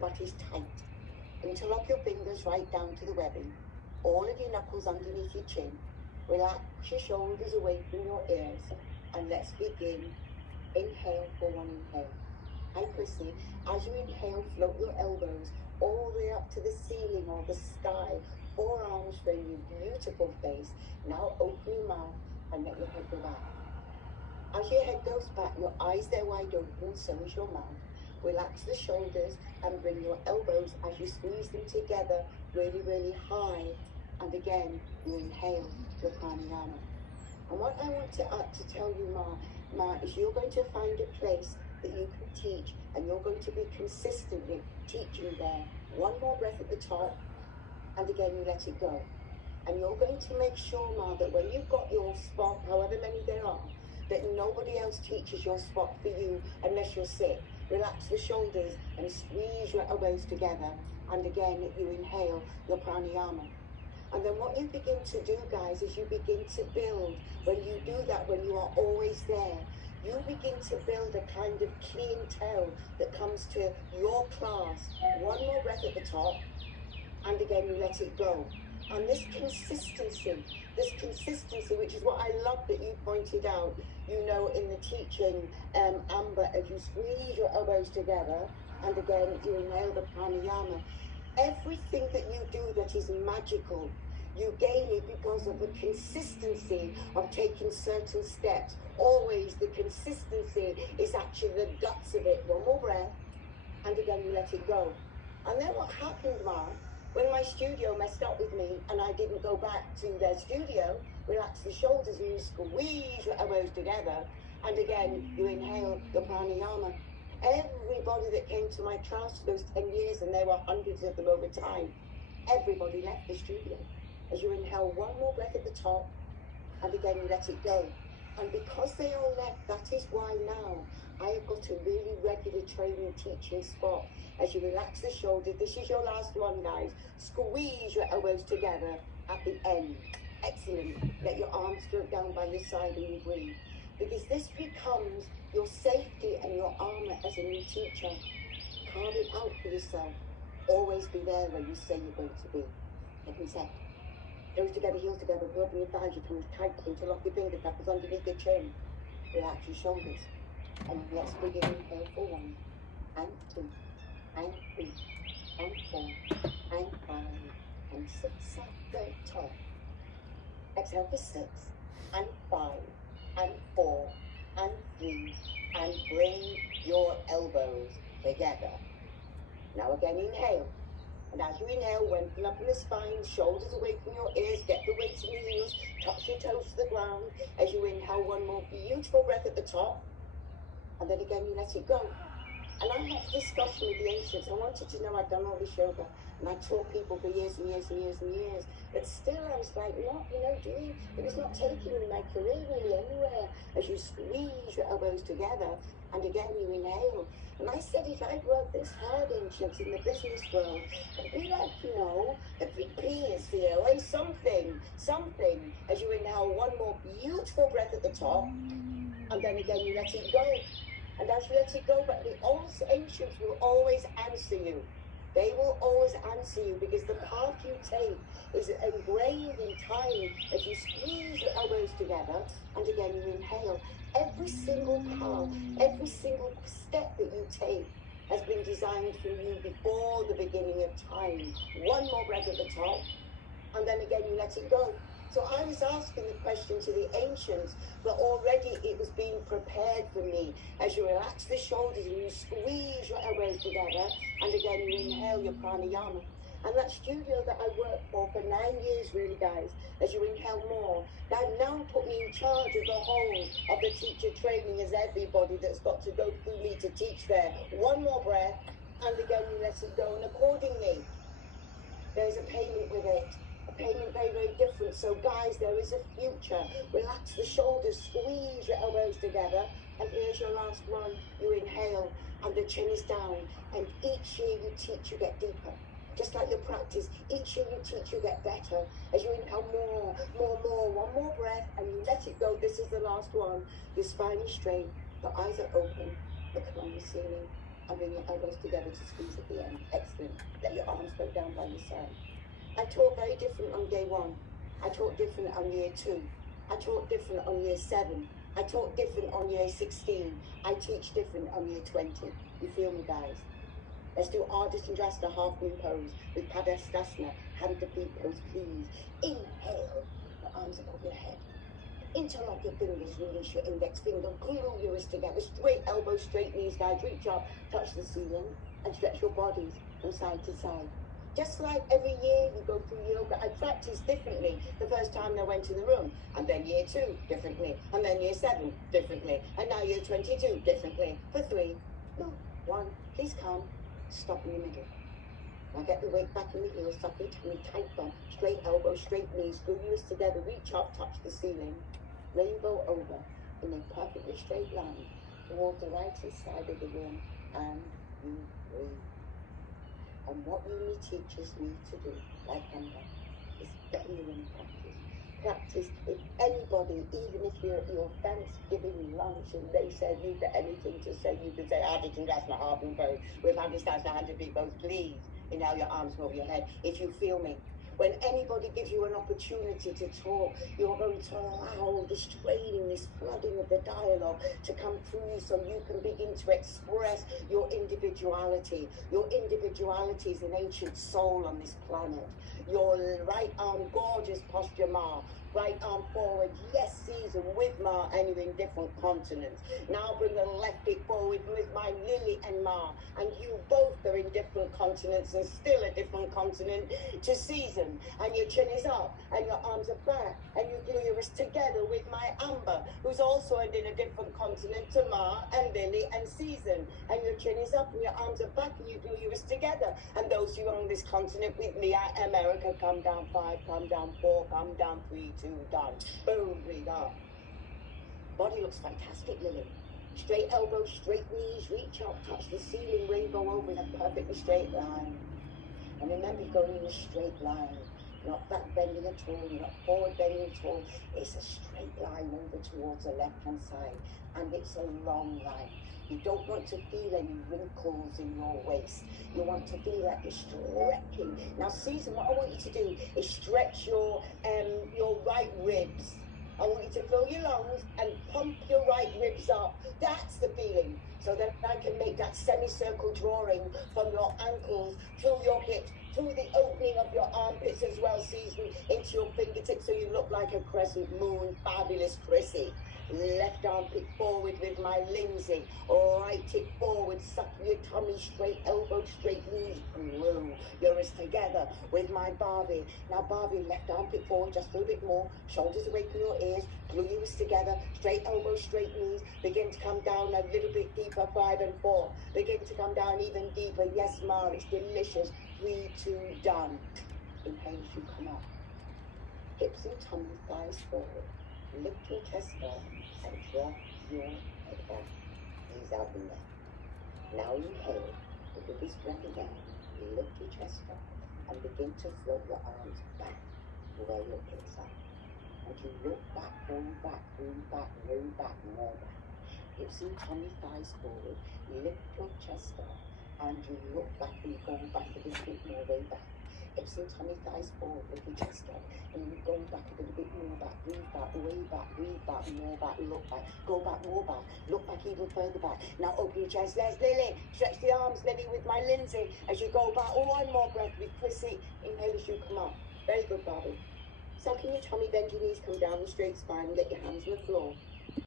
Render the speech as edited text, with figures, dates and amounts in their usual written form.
butt is tight. Interlock your fingers right down to the webbing. All of your knuckles underneath your chin. Relax your shoulders away from your ears. And let's begin. Inhale for one inhale. Hi, Chrissy. As you inhale, float your elbows all the way up to the ceiling or the sky. Forearms for your beautiful face. Now open your mouth and let your head go back. As your head goes back, your eyes they're wide open, so is your mouth. Relax the shoulders and bring your elbows as you squeeze them together really, really high. And again, you inhale your pranayama. And what I want to tell you, Ma, is you're going to find a place that you can teach, and you're going to be consistently teaching there. One more breath at the top, and again you let it go. And you're going to make sure, Ma, that when you've got your spot, however many there are, that nobody else teaches your spot for you unless you're sick. Relax the shoulders and squeeze your elbows together. And again, you inhale your pranayama. And then what you begin to do, guys, is you begin to build. When you do that, when you are always there, you begin to build a kind of clientele that comes to your class. One more breath at the top, and again you let it go. And this consistency, which is what I love that you pointed out, you know, in the teaching, Amber, as you squeeze your elbows together, and again you inhale the pranayama. Everything that you do that is magical, you gain it because of the consistency of taking certain steps. Always the consistency is actually the guts of it. One more breath, and again you let it go. And then what happened, Mark, when my studio messed up with me and I didn't go back to their studio, relax the shoulders and you squeeze your elbows together, and again you inhale the pranayama. Everybody that came to my class for those 10 years, and there were hundreds of them over time, everybody left the studio. As you inhale, one more breath at the top, and again you let it go. And because they all left, that is why now I have got a really regular training teaching spot. As you relax the shoulders, this is your last one, guys. Squeeze your elbows together at the end. Excellent. Let your arms float down by your side and you breathe. Because this becomes your safety and your armor as a new teacher. Carve it out for yourself. Always be there when you say you're going to be. Let me say. Toes together, heels together, broaden your thighs, your tongue tight, interlock your finger knuckles underneath your chin. Relax your shoulders. And let's begin. Inhale for 1, and 2, and 3, and 4, and 5, and 6 at the top. Exhale for 6, and 5, and 4, and 3, and bring your elbows together. Now again, inhale. And as you inhale, lengthen up in the spine, shoulders away from your ears, get the weights in the heels, touch your toes to the ground. As you inhale, one more beautiful breath at the top. And then again, you let it go. And I had a discussion with the ancients. I wanted to know, I'd done all this yoga, and I taught people for years and years and years and years. But still, I was like, not, doing, it was not taking my career really anywhere. As you squeeze your elbows together, and again, you inhale. And I said, if I'd worked this hard, ancients, in the business world, I'd be like, a VP, a COO, something. As you inhale, one more beautiful breath at the top, and then again, you let it go. And as you let it go, but the old ancients will always answer you. They will always answer you because the path you take is engraved in time as you squeeze your elbows together, and again you inhale. Every single path, every single step that you take has been designed for you before the beginning of time. One more breath at the top, and then again you let it go. So I was asking the question to the ancients, but already it was being prepared for me. As you relax the shoulders and you squeeze your elbows together, and again you inhale your pranayama. And that studio that I worked for 9 years, really, guys, as you inhale more, that now put me in charge of the whole of the teacher training as everybody that's got to go through me to teach there. One more breath, and again you let it go. And accordingly, there's a payment with it. A payment very, very different. So guys, there is a future. Relax the shoulders, squeeze your elbows together. And here's your last one. You inhale and the chin is down. And each year you teach, you get deeper. Just like your practice, each year you teach, you get better. As you inhale more. One more breath and you let it go. This is the last one. Your spine is straight. Your eyes are open. Looking on the ceiling. and bring your elbows together to squeeze at the end. Excellent. Let your arms go down by your side. I taught very different on day 1. I taught different on year 2. I taught different on year 7. I taught different on year 16. I teach different on year 20. You feel me, guys? Let's do Ardha Chandrasana half moon pose with Padastasana, hand to feet pose, please. Inhale, your arms above your head. Interlock your fingers, release your index finger, glue your wrists together, straight elbows, straight knees, guys, reach up, touch the ceiling, and stretch your bodies from side to side. Just like every year you go through yoga, I practiced differently the first time I went to the room, and then year 2 differently, and then year 7 differently, and now year 22 differently. For 3, 2, 1, please come, stop in the middle. Now get the weight back in the heels, tuck your tummy, tight bum, straight elbow, straight knees, glue your wrists together, reach up, touch the ceiling, rainbow over in a perfectly straight line towards the right side of the room, and you breathe. And what uni teachers need to do, like Amber, is genuine practice. Practice. If anybody, even if you're at your Thanksgiving lunch and they said you've got anything to say, you could say, Ardha Chandrasana half moon pose. We've had this dance, 100 feet pose, please. Inhale your arms over your head. If you feel me. When anybody gives you an opportunity to talk, you're going to allow this training, this flooding of the dialogue to come through you so you can begin to express your individuality. Your individuality is an ancient soul on this planet. Your right arm, gorgeous posture, Ma. Right arm forward, yes, season with Ma, and you're in different continents. Now bring the left hip forward with my Lily and Ma, and you both are in different continents and still a different continent to season. And your chin is up, and your arms are back, and you glue your wrists together with my Amber, who's also in a different continent to Ma and Lily and season. And your chin is up, and your arms are back, and you glue your wrists together. And those who are on this continent with me, America, come down 5, come down 4, come down 3, 2, done. Boom, breathe up. Body looks fantastic, Lily. Straight elbows, straight knees, reach up, touch the ceiling, rainbow over in a perfectly straight line. And remember, you're going in a straight line. You're not back bending at all, you're not forward bending at all. It's a straight line over towards the left-hand side. And it's a long line. You don't want to feel any wrinkles in your waist. You want to feel like you're stretching. Now, Susan, what I want you to do is stretch your right ribs. I want you to fill your lungs and pump your right ribs up. That's the feeling. So that I can make that semicircle drawing from your ankles through your hips, through the opening of your armpits as well, Susan, into your fingertips so you look like a crescent moon. Fabulous, Chrissy. Left armpit forward with my Lindsay. Right hip forward, suck your tummy, straight elbow, straight knees, glue your wrists together with my Barbie. Now, Barbie, left armpit forward just a little bit more, shoulders away from your ears, glue your wrists together, straight elbow, straight knees, begin to come down a little bit deeper, 5 and 4. Begin to come down even deeper. Yes, Ma, it's delicious. 3, 2, done. Inhale as you come up. Hips and tummy, thighs forward. Lift your chest up and drop your head back. Knees out the neck. Now inhale. The biggest breath again. Lift your chest up and begin to float your arms back where your hips are. And you look back, go back, move back, move back, more back. Hips and tummy, thighs forward. Lift your chest up and you look back and you go back a little bit more, way back. Hips and tummy, thighs forward, lift your chest up and you go back a little bit more back, breathe back, way back, breathe back, more back, look back, go back, more back, look back even further back. Now open your chest, there's Lily. Stretch the arms, Lily, with my Lindsay as you go back. One more breath with Chrissy. Inhale as you come up. Very good, Barbie. Suck in your tummy, bend your knees, come down the straight spine and get your hands on the floor.